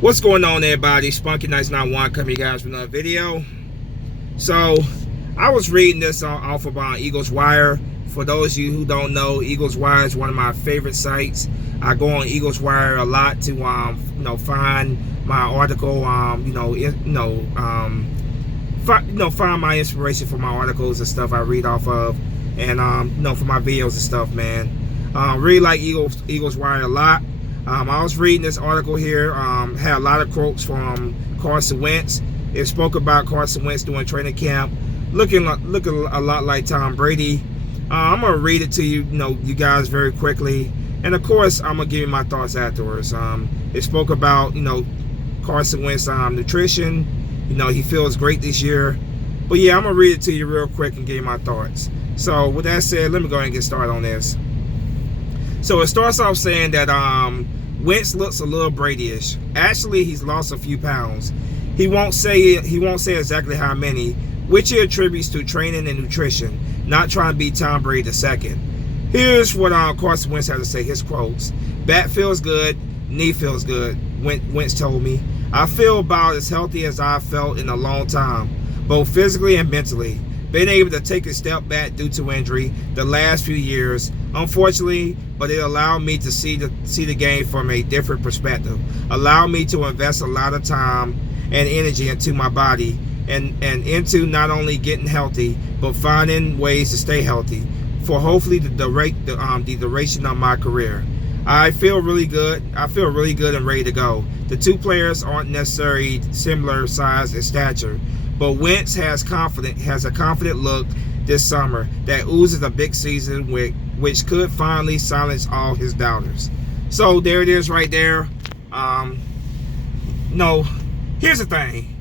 What's going on, everybody? Spunky Nights 91 coming to you guys with another video. So I was reading this off of Eagles Wire. For those of you who don't know, Eagles Wire is one of my favorite sites. I go on Eagles Wire a lot to find my article, find my inspiration for my articles and stuff I read off of, and for my videos and stuff, man. Really like Eagles Wire a lot. I was reading this article here, had a lot of quotes from Carson Wentz. It spoke about Carson Wentz doing training camp, looking a lot like Tom Brady. I'm gonna read it to you, you guys very quickly, and of course I'm gonna give you my thoughts afterwards. It spoke about Carson Wentz nutrition. He feels great this year, but yeah, I'm gonna read it to you real quick and give you my thoughts. So with that said, let me go ahead and get started on this. So it starts off saying that Wentz looks a little Brady-ish. Actually, he's lost a few pounds. He won't say exactly how many, which he attributes to training and nutrition, not trying to be Tom Brady II. Here's what Carson Wentz had to say, his quotes. Back feels good, knee feels good, Wentz told me. I feel about as healthy as I've felt in a long time, both physically and mentally. Been able to take a step back due to injury the last few years, unfortunately, but it allowed me to see the game from a different perspective. Allowed me to invest a lot of time and energy into my body and into not only getting healthy, but finding ways to stay healthy for hopefully the duration of my career. I feel really good. I feel really good and ready to go. The two players aren't necessarily similar size and stature, but Wentz has a confident look this summer that oozes a big season which could finally silence all his doubters. So there it is right there. Here's the thing.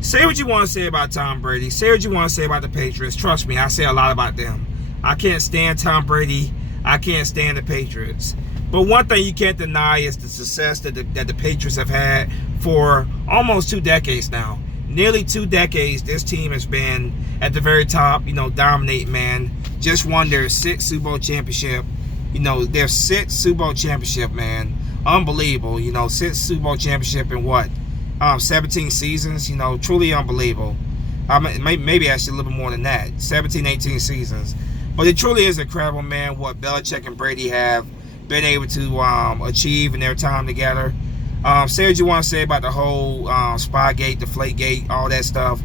Say what you want to say about Tom Brady. Say what you want to say about the Patriots. Trust me, I say a lot about them. I can't stand Tom Brady. I can't stand the Patriots. But one thing you can't deny is the success that the Patriots have had for almost 2 decades now. Nearly 2 decades, this team has been at the very top, dominating, man. Just won their 6th Super Bowl championship. Their 6th Super Bowl championship, man. Unbelievable. 6th Super Bowl championship in what? 17 seasons. Truly unbelievable. Maybe actually a little bit more than that. 17, 18 seasons. But it truly is incredible, man, what Belichick and Brady have been able to achieve in their time together. Say what you want to say about the whole Spygate, Deflategate, all that stuff.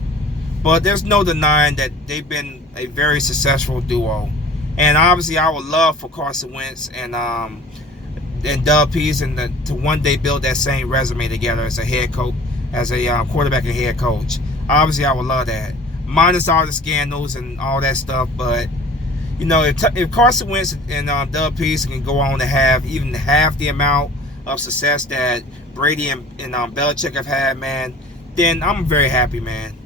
But there's no denying that they've been a very successful duo. And obviously, I would love for Carson Wentz and Doug Peterson to one day build that same resume together as a head coach, as a quarterback and head coach. Obviously, I would love that. Minus all the scandals and all that stuff, but if Carson Wentz and Doug Peterson can go on to have even half the amount of success that Brady and Belichick have had, man, then I'm very happy, man.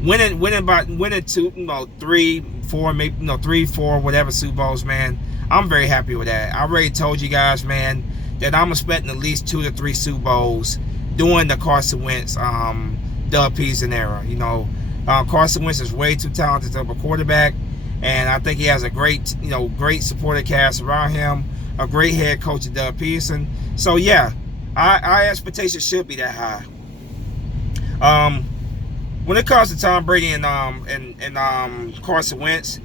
Winning 2, 3, 4, maybe 3, 4, whatever Super Bowls, man. I'm very happy with that. I already told you guys, man, that I'm expecting at least 2 to 3 Super Bowls during the Carson Wentz, Doug Peterson era. Carson Wentz is way too talented of a quarterback, and I think he has a great supporting cast around him, a great head coach in Doug Peterson. So yeah, our expectations should be that high. When it comes to Tom Brady and Carson Wentz,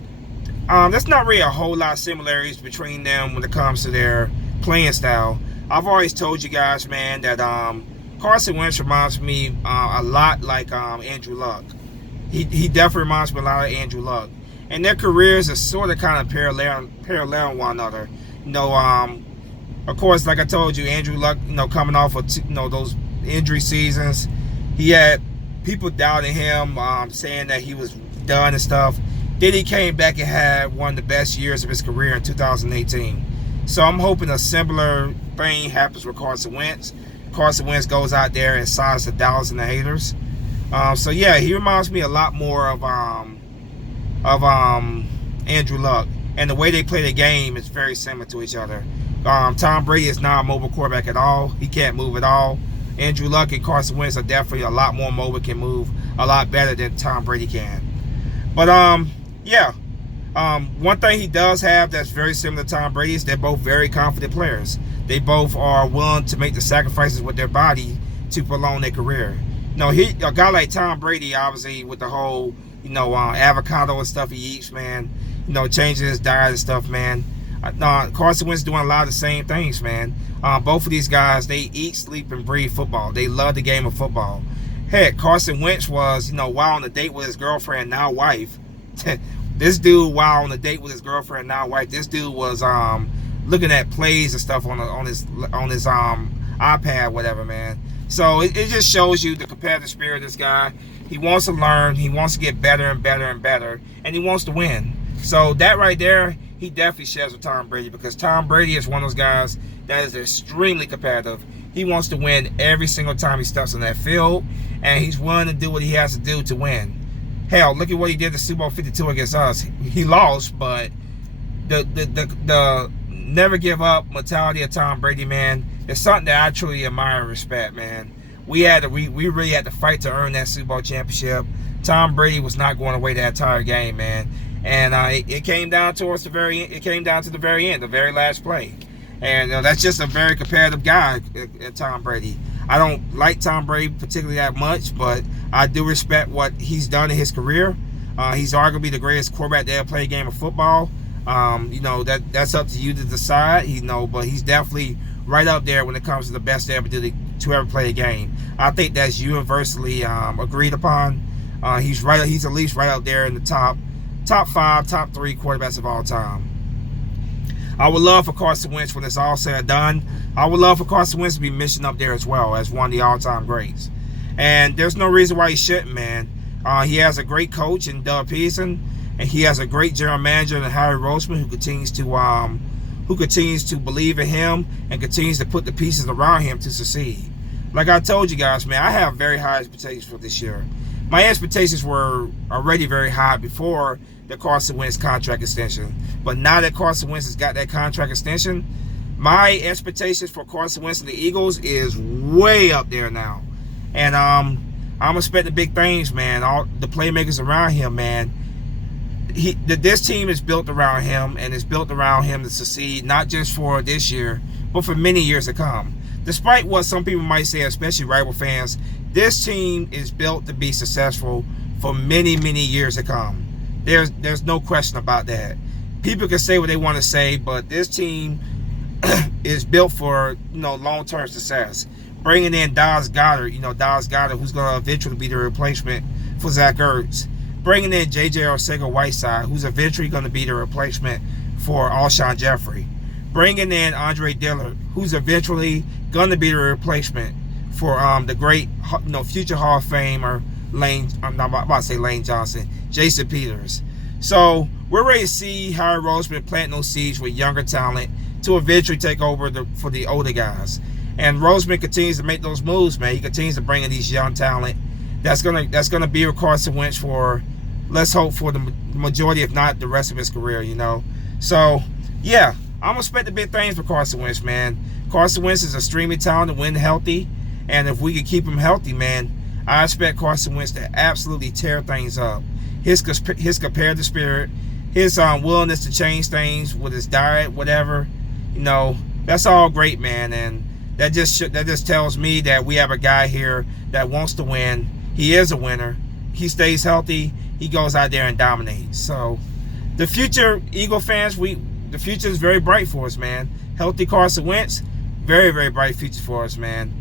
there's not really a whole lot of similarities between them when it comes to their playing style. I've always told you guys, man, that Carson Wentz reminds me a lot like Andrew Luck. He definitely reminds me a lot of Andrew Luck. And their careers are sort of kind of parallel one another. Of course, like I told you, Andrew Luck, coming off of those injury seasons, he had people doubting him, saying that he was done and stuff. Then he came back and had one of the best years of his career in 2018. So I'm hoping a similar thing happens with Carson Wentz. Carson Wentz goes out there and sides the doubters and the haters. So yeah, he reminds me a lot more of Andrew Luck, and the way they play the game is very similar to each other. Tom Brady is not a mobile quarterback at all. He can't move at all. Andrew Luck and Carson Wentz are definitely a lot more mobile, can move a lot better than Tom Brady can. But yeah, One thing he does have that's very similar to Tom Brady is they're both very confident players. They both are willing to make the sacrifices with their body to prolong their career. A guy like Tom Brady, obviously, with the whole, avocado and stuff he eats, man, changing his diet and stuff, man. Carson Wentz doing a lot of the same things, man. Both of these guys, they eat, sleep, and breathe football. They love the game of football. Heck, Carson Wentz was, while on a date with his girlfriend, now wife. This dude, while on a date with his girlfriend, now wife, this dude was looking at plays and stuff on his iPad, whatever, man. So it just shows you the competitive spirit of this guy. He wants to learn, he wants to get better and better and better, and he wants to win. So that right there, he definitely shares with Tom Brady, because Tom Brady is one of those guys that is extremely competitive. He wants to win every single time he steps on that field, and he's willing to do what he has to do to win. Hell, look at what he did to Super Bowl 52 against us. He lost, but the never give up mentality of Tom Brady, man, is something that I truly admire and respect, man. We really had to fight to earn that Super Bowl championship. Tom Brady was not going away that entire game, man. And it came down towards the very end. It came down to the very end, the very last play. And that's just a very competitive guy, Tom Brady. I don't like Tom Brady particularly that much, but I do respect what he's done in his career. He's arguably the greatest quarterback to ever play a game of football. That's up to you to decide, but he's definitely right up there when it comes to the best to ever play a game. I think that's universally agreed upon. He's at least right up there in the top 5, top 3 quarterbacks of all time. I would love for Carson Wentz, when it's all said and done, I would love for Carson Wentz to be mentioned up there as well as one of the all-time greats. And there's no reason why he shouldn't, man. He has a great coach in Doug Peterson, and he has a great general manager in Harry Roseman, who continues to believe in him and continues to put the pieces around him to succeed. Like I told you guys, man, I have very high expectations for this year. My expectations were already very high before the Carson Wentz contract extension. But now that Carson Wentz has got that contract extension, my expectations for Carson Wentz and the Eagles is way up there now. And I'm expecting big things, man. All the playmakers around him, man. This team is built around him, and it's built around him to succeed, not just for this year, but for many years to come. Despite what some people might say, especially rival fans, this team is built to be successful for many, many years to come. There's no question about that. People can say what they want to say, but this team is built for long-term success. Bringing in Dallas Goedert, who's going to eventually be the replacement for Zach Ertz. Bringing in J.J. Arcega-Whiteside, who's eventually going to be the replacement for Alshon Jeffrey. Bringing in Andre Dillard, who's eventually going to be the replacement for the great, future Hall of Famer I'm not about to say Lane Johnson, Jason Peters. So we're ready to see Harry Roseman planting those seeds with younger talent to eventually take over for the older guys. And Roseman continues to make those moves, man. He continues to bring in these young talent. That's gonna be with Carson Wentz for, let's hope, for the majority, if not the rest of his career. So yeah, I'm expecting big things for Carson Wentz, man. Carson Wentz is extremely talented when healthy, and if we can keep him healthy, man, I expect Carson Wentz to absolutely tear things up. His competitive spirit, his willingness to change things with his diet, whatever, that's all great, man. And that just tells me that we have a guy here that wants to win. He is a winner. He stays healthy. He goes out there and dominates. So the future, Eagle fans, the future is very bright for us, man. Healthy Carson Wentz, very, very bright future for us, man.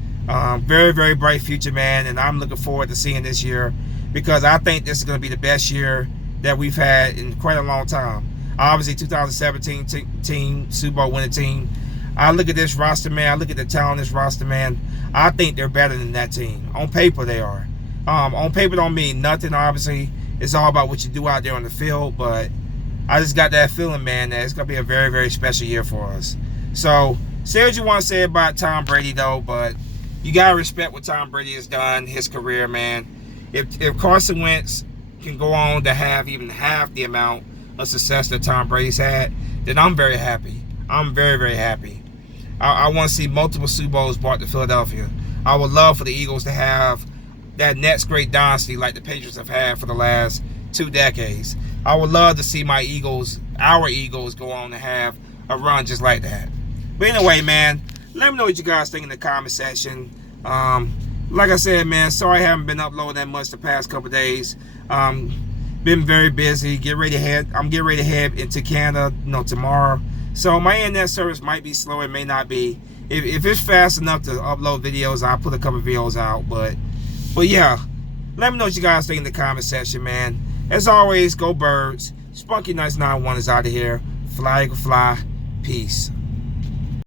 Very, very bright future, man, and I'm looking forward to seeing this year, because I think this is going to be the best year that we've had in quite a long time. Obviously, 2017 team, Super Bowl winning team. I look at this roster, man. I look at the talent in this roster, man. I think they're better than that team. On paper, they are. On paper don't mean nothing, obviously. It's all about what you do out there on the field, but I just got that feeling, man, that it's going to be a very, very special year for us. So, say what you want to say about Tom Brady, though, but you got to respect what Tom Brady has done, his career, man. If Carson Wentz can go on to have even half the amount of success that Tom Brady's had, then I'm very happy. I'm very, very happy. I want to see multiple Super Bowls brought to Philadelphia. I would love for the Eagles to have that next great dynasty like the Patriots have had for the last 2 decades. I would love to see my Eagles, our Eagles, go on to have a run just like that. But anyway, man, let me know what you guys think in the comment section. Like I said, man, sorry I haven't been uploading that much the past couple days. Been very busy. I'm getting ready to head into Canada, tomorrow. So my internet service might be slow. It may not be. If it's fast enough to upload videos, I'll put a couple videos out. But yeah, let me know what you guys think in the comment section, man. As always, go Birds. Spunky Nice 91 is out of here. Fly, Eagle, fly. Peace.